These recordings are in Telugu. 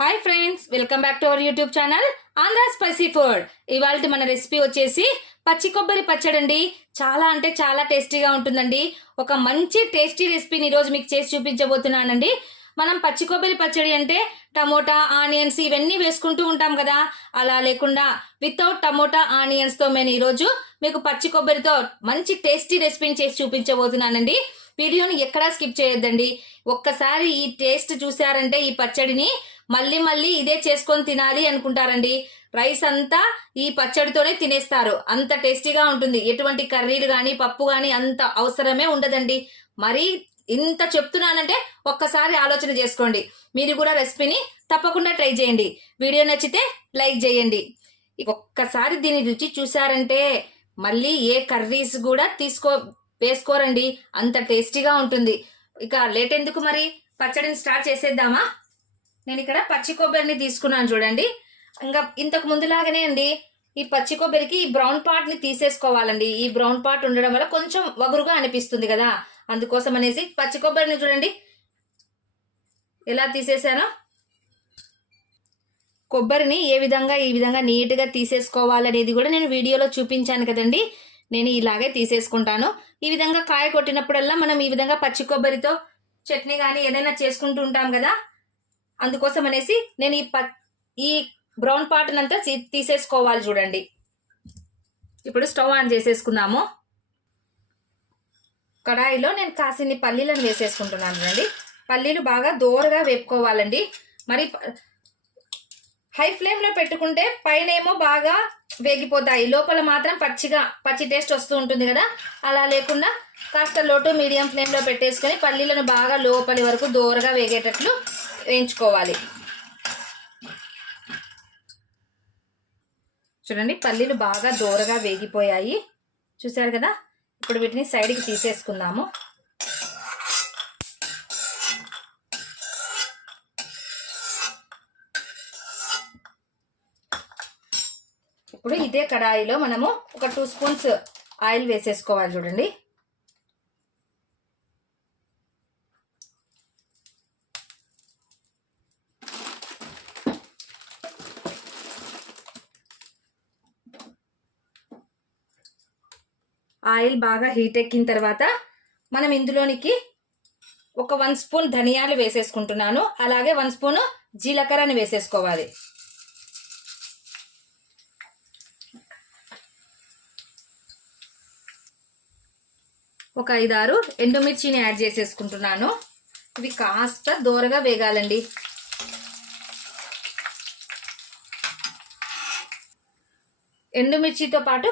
Hi friends welcome back to our YouTube channel Andhra spicy food ఇవాళ మన రెసిపీ వచ్చేసి పచ్చి కొబ్బరి పచ్చడి అండి చాలా అంటే చాలా టేస్టీగా ఉంటుందండి. ఒక మంచి టేస్టీ రెసిపీని ఈరోజు మీకు చేసి చూపించబోతున్నానండి. మనం పచ్చి కొబ్బరి పచ్చడి అంటే టమోటా ఆనియన్స్ ఇవన్నీ వేసుకుంటూ ఉంటాం కదా. అలా లేకుండా వితౌట్ టమోటా ఆనియన్స్తో నేను ఈరోజు మీకు పచ్చి కొబ్బరితో మంచి టేస్టీ రెసిపీని చేసి చూపించబోతున్నానండి. వీడియోని ఎక్కడా స్కిప్ చేయొద్దండి. ఒక్కసారి ఈ టేస్ట్ చూసారంటే ఈ పచ్చడిని మళ్ళీ మళ్ళీ ఇదే చేసుకొని తినాలి అనుకుంటారండి. రైస్ అంతా ఈ పచ్చడితోనే తినేస్తారు. అంత టేస్టీగా ఉంటుంది. ఎటువంటి కర్రీలు కానీ పప్పు కానీ అంత అవసరమే ఉండదండి. మరి ఇంత చెప్తున్నానంటే ఒక్కసారి ఆలోచన చేసుకోండి. మీరు కూడా రెసిపీని తప్పకుండా ట్రై చేయండి. వీడియో నచ్చితే లైక్ చేయండి. ఒక్కసారి దీని రుచి చూసారంటే మళ్ళీ ఏ కర్రీస్ కూడా తీసుకో వేసుకోరండి. అంత టేస్టీగా ఉంటుంది. ఇక లేట్ ఎందుకు మరి? పచ్చడిని స్టార్ట్ చేసేద్దామా? నేను ఇక్కడ పచ్చి కొబ్బరిని తీసుకున్నాను చూడండి. ఇంకా ఇంతకు ముందులాగానే అండి ఈ పచ్చి కొబ్బరికి ఈ బ్రౌన్ పార్ట్ని తీసేసుకోవాలండి. ఈ బ్రౌన్ పార్ట్ ఉండడం వల్ల కొంచెం వగురుగా అనిపిస్తుంది కదా. అందుకోసం అనేసి పచ్చి కొబ్బరిని చూడండి. ఎలా తీసేసానో? కొబ్బరిని ఏ విధంగా ఈ విధంగా నీట్గా తీసేసుకోవాలనేది కూడా నేను వీడియోలో చూపించాను కదండి. నేను ఇలాగే తీసేసుకుంటాను. ఈ విధంగా కాయ కొట్టినప్పుడల్లా మనం ఈ విధంగా పచ్చి కొబ్బరితో చట్నీ కానీ ఏదైనా చేసుకుంటూ ఉంటాం కదా? అందుకోసం అనేసి నేను ఈ ప ఈ బ్రౌన్ పార్ట్ తీసేసుకోవాలి చూడండి. ఇప్పుడు స్టవ్ ఆన్ చేసేసుకుందాము. కడాయిలో నేను కాసిన్ని పల్లీలను వేసేసుకుంటున్నాను చూడండి. పల్లీలు బాగా దోరగా వేపుకోవాలండి. మరి హై ఫ్లేమ్లో పెట్టుకుంటే పైన ఏమో బాగా వేగిపోతాయి. లోపల మాత్రం పచ్చిగా పచ్చి టేస్ట్ వస్తూ ఉంటుంది కదా? అలా లేకుండా కాస్త లోటు మీడియం ఫ్లేమ్లో పెట్టేసుకొని పల్లీలను బాగా లోపలి వరకు దోరగా వేగేటట్లు వేయించుకోవాలి. చూడండి పల్లీలు బాగా దోరగా వేగిపోయాయి. చూసారు కదా? ఇప్పుడు వీటిని సైడ్కి తీసేసుకుందాము. ఇప్పుడు ఇదే కడాయిలో మనము ఒక టూ స్పూన్స్ ఆయిల్ వేసేసుకోవాలి చూడండి. ఆయిల్ బాగా హీట్ ఎక్కిన తర్వాత మనం ఇందులోనికి ఒక వన్ స్పూన్ ధనియాలు వేసేసుకుంటున్నాను. అలాగే వన్ స్పూన్ జీలకర్రని వేసేసుకోవాలి. ఒక ఐదారు ఎండుమిర్చిని యాడ్ చేసేసుకుంటున్నాను. ఇవి కాస్త దూరగా వేగాలండి. ఎండుమిర్చితో పాటు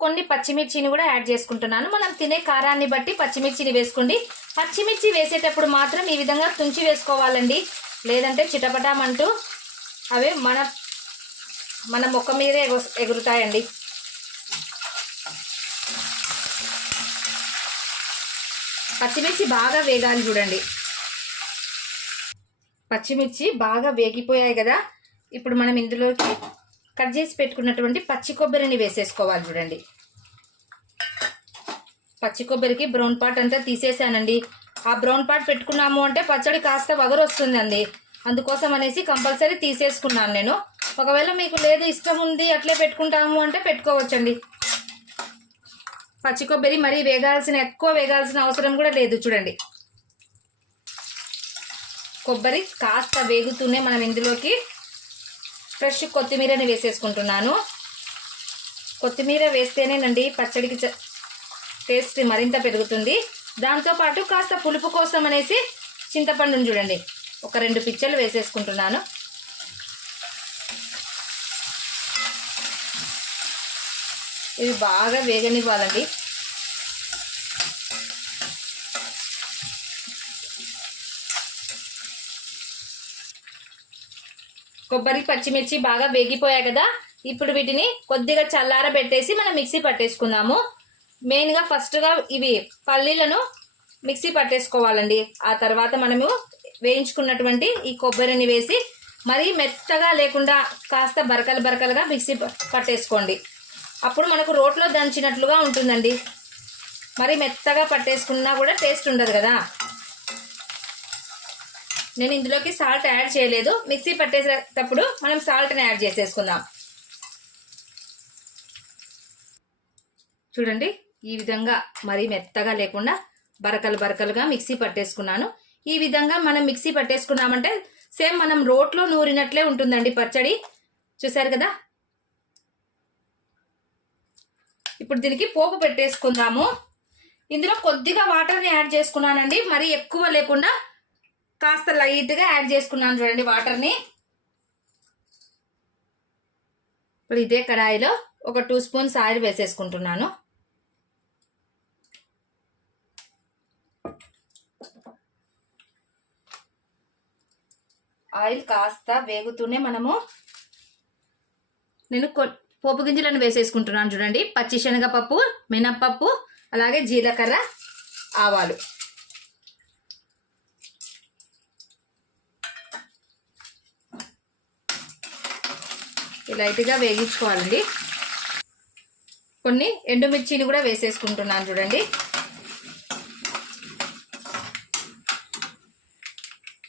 కొన్ని పచ్చిమిర్చిని కూడా యాడ్ చేసుకుంటున్నాను. మనం తినే కారాన్ని బట్టి పచ్చిమిర్చిని వేసుకోండి. పచ్చిమిర్చి వేసేటప్పుడు మాత్రం ఈ విధంగా తుంచి వేసుకోవాలండి. లేదంటే చిటపటామంటూ అవి మన మన మొక్క మీదే ఎగురుతాయండి. పచ్చిమిర్చి బాగా వేగాలి చూడండి. పచ్చిమిర్చి బాగా వేగిపోయాయి కదా. ఇప్పుడు మనం ఇందులోకి కట్ చేసి పెట్టుకున్నటువంటి పచ్చి కొబ్బరిని వేసేసుకోవాలి చూడండి. పచ్చి కొబ్బరికి బ్రౌన్ పార్ట్ అంతా తీసేసానండి. ఆ బ్రౌన్ పార్ట్ పెట్టుకున్నాము అంటే పచ్చడి కాస్త వగరు వస్తుందండి అందుకోసం అనేసి కంపల్సరీ తీసేసుకున్నాను నేను. ఒకవేళ మీకు లేదు ఇష్టం ఉంది అట్లే పెట్టుకుంటాము అంటే పెట్టుకోవచ్చండి. పచ్చి కొబ్బరి మరీ వేగాల్సిన ఎక్కువ వేగాల్సిన అవసరం కూడా లేదు చూడండి. కొబ్బరి కాస్త వేగుతూనే మనం ఇందులోకి ఫ్రెష్ కొత్తిమీరని వేసేసుకుంటున్నాను. కొత్తిమీర వేస్తేనేనండి పచ్చడికి టేస్ట్ మరింత పెరుగుతుంది. దాంతోపాటు కాస్త పులుపు కోసం అనేసి చింతపండుని చూడండి. ఒక రెండు పిచ్చలు వేసేసుకుంటున్నాను. ఇవి బాగా వేగనివ్వాలండి. కొబ్బరి పచ్చిమిర్చి బాగా వేగిపోయాయి కదా? ఇప్పుడు వీటిని కొద్దిగా చల్లారబెట్టేసి మనం మిక్సీ పట్టేసుకుందాము. మెయిన్గా ఫస్ట్గా ఇవి పల్లీలను మిక్సీ పట్టేసుకోవాలండి. ఆ తర్వాత మనము వేయించుకున్నటువంటి ఈ కొబ్బరిని వేసి మరీ మెత్తగా లేకుండా కాస్త బరకలు బరకలుగా మిక్సీ పట్టేసుకోండి. అప్పుడు మనకు రోట్లో దంచినట్లుగా ఉంటుందండి. మరి మెత్తగా పట్టేసుకున్నా కూడా టేస్ట్ ఉండదు కదా. నేను ఇందులోకి సాల్ట్ యాడ్ చేయలేదు. మిక్సీ పట్టేసేటప్పుడు మనం సాల్ట్ని యాడ్ చేసేసుకుందాం. చూడండి ఈ విధంగా మరీ మెత్తగా లేకుండా బరకలు బరకలుగా మిక్సీ పట్టేసుకున్నాను. ఈ విధంగా మనం మిక్సీ పట్టేసుకున్నామంటే సేమ్ మనం రోట్లో నూరినట్లే ఉంటుందండి పచ్చడి. చూసారు కదా? ఇప్పుడు దీనికి పోపు పెట్టేసుకుందాము. ఇందులో కొద్దిగా వాటర్ని యాడ్ చేసుకున్నానండి. మరి ఎక్కువ లేకుండా కాస్త లైట్గా యాడ్ చేసుకున్నాను చూడండి వాటర్ని ఇప్పుడు ఇదే కడాయిలో ఒక టూ స్పూన్స్ ఆయిల్ వేసేసుకుంటున్నాను. ఆయిల్ కాస్త వేగుతూనే మనము నేను కొ పోపు గింజలను వేసేసుకుంటున్నాను చూడండి. పచ్చి శనగపప్పు మినప్పప్పు అలాగే జీలకర్ర ఆవాలు. లైట్గా వేగించుకోవాలండి. కొన్ని ఎండుమిర్చిని కూడా వేసేసుకుంటున్నాను చూడండి.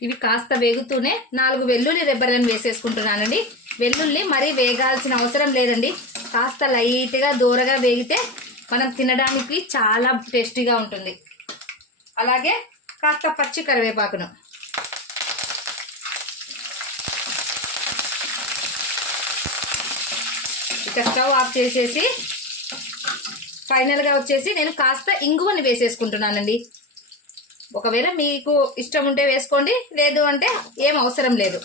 ఇవి కాస్త వేగుతూనే నాలుగు వెల్లుల్లి రెబ్బలను వేసేసుకుంటున్నానండి. వెల్లుల్లి మరీ వేగాల్సిన అవసరం లేదండి. కాస్త లైట్గా దూరగా వేగితే మనం తినడానికి చాలా టేస్టీగా ఉంటుంది. అలాగే కాస్త పచ్చి కరివేపాకును. ఇక స్టవ్ ఆఫ్ చేసేసి ఫైనల్గా వచ్చేసి నేను కాస్త ఇంగువని వేసేసుకుంటున్నానండి. ఒకవేళ మీకు ఇష్టం ఉంటే వేసుకోండి లేదు అంటే ఏం అవసరం లేదు.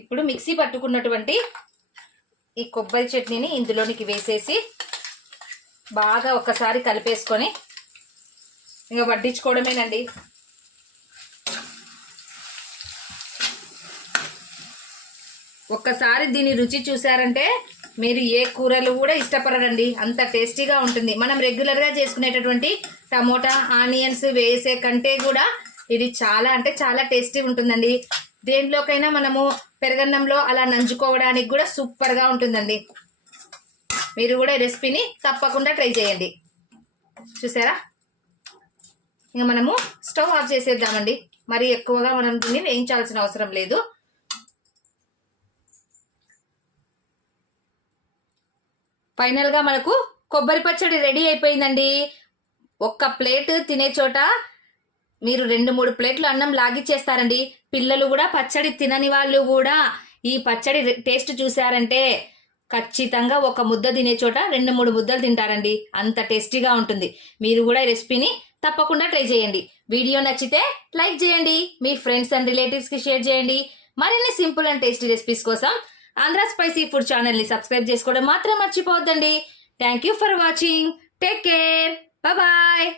ఇప్పుడు మిక్సీ పట్టుకున్నటువంటి ఈ కొబ్బరి చట్నీని ఇందులోనికి వేసేసి బాగా ఒకసారి కలిపేసుకొని ఇంకా వడ్డించుకోవడమేనండి. ఒక్కసారి దీని రుచి చూసారంటే మీరు ఏ కూరలు కూడా ఇష్టపడరండి. అంత టేస్టీగా ఉంటుంది. మనం రెగ్యులర్గా చేసుకునేటటువంటి టమోటా ఆనియన్స్ వేసే కంటే కూడా ఇది చాలా అంటే చాలా టేస్టీ ఉంటుందండి. దేంట్లోకైనా మనము పెరగన్నంలో అలా నంజుకోవడానికి కూడా సూపర్గా ఉంటుందండి. మీరు కూడా రెసిపీని తప్పకుండా ట్రై చేయండి. చూసారా? ఇంకా మనము స్టవ్ ఆఫ్ చేసేద్దామండి. మరి ఎక్కువగా మనం దీన్ని వేయించాల్సిన అవసరం లేదు. ఫైనల్గా మనకు కొబ్బరి పచ్చడి రెడీ అయిపోయిందండి. ఒక్క ప్లేట్ తినే చోట మీరు రెండు మూడు ప్లేట్లు అన్నం లాగిచ్చేస్తారండి. పిల్లలు కూడా పచ్చడి తినని వాళ్ళు కూడా ఈ పచ్చడి టేస్ట్ చూసారంటే ఖచ్చితంగా ఒక ముద్ద తినే చోట రెండు మూడు ముద్దలు తింటారండి. అంత టేస్టీగా ఉంటుంది. మీరు కూడా ఈ రెసిపీని తప్పకుండా ట్రై చేయండి. వీడియో నచ్చితే లైక్ చేయండి. మీ ఫ్రెండ్స్ అండ్ రిలేటివ్స్కి షేర్ చేయండి. మరిన్ని సింపుల్ అండ్ టేస్టీ రెసిపీస్ కోసం ఆంధ్ర స్పైసీ ఫుడ్ ఛానల్ని సబ్స్క్రైబ్ చేసుకోవడం మాత్రం మర్చిపోవద్దండి. Thank you for watching. Take care. Bye.